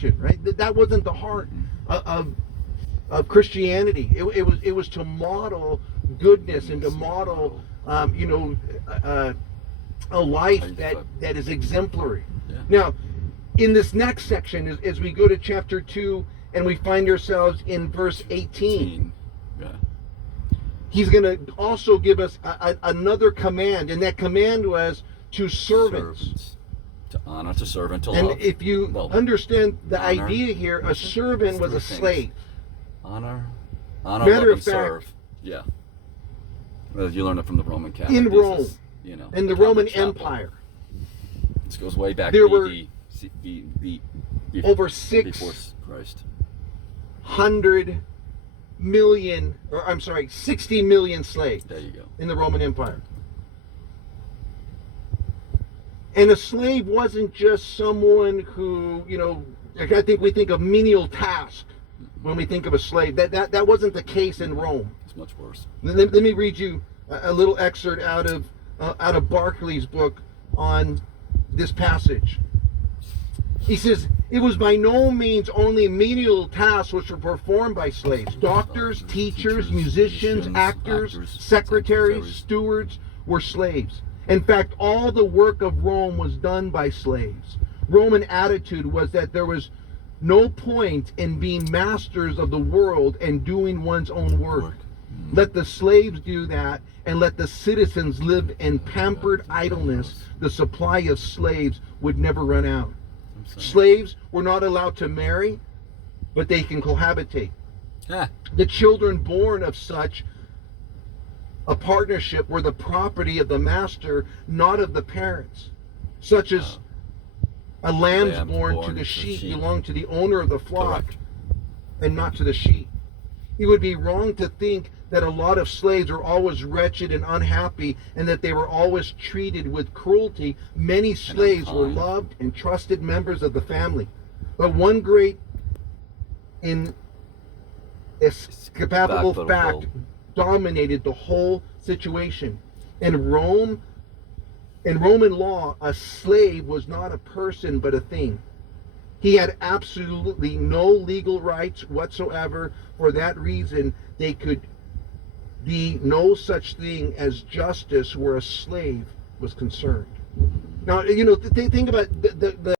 right? That wasn't the heart of Christianity. It was to model goodness and to model a life that is exemplary. Yeah. Now, in this next section, as we go to chapter 2 and we find ourselves in verse 18, Yeah. he's going to also give us another command, and that command was to servants. To honor, to serve, and to And love. if you understand the honor, idea here, a servant was a slave. Honor, Matter love, of and fact, serve. Yeah. Well, you learned it from the Roman Catholic. In Rome, you know, in the Roman Empire, this goes way back. there BD, were over before Christ. 60 million slaves There you go. in the Roman Empire. And a slave wasn't just someone who, I think we think of menial task when we think of a slave. That wasn't the case in Rome. It's much worse. Let me read you a little excerpt out of Barclay's book on this passage. He says, it was by no means only menial tasks which were performed by slaves. Doctors, teachers, musicians, actors, secretaries, stewards were slaves. In fact, all the work of Rome was done by slaves. Roman attitude was that there was no point in being masters of the world and doing one's own work. Let the slaves do that, and let the citizens live in pampered idleness. The supply of slaves would never run out. Slaves were not allowed to marry, but they can cohabitate. The children born of such a partnership were the property of the master, not of the parents. Such as a lamb born to the sheep belonged to the owner of the flock and not to the sheep. It would be wrong to think that a lot of slaves were always wretched and unhappy and that they were always treated with cruelty. Many slaves were loved and trusted members of the family. But one great inescapable fact dominated the whole situation. In Roman law, a slave was not a person but a thing. He had absolutely no legal rights whatsoever. For that reason, there could be no such thing as justice where a slave was concerned. Now, think about the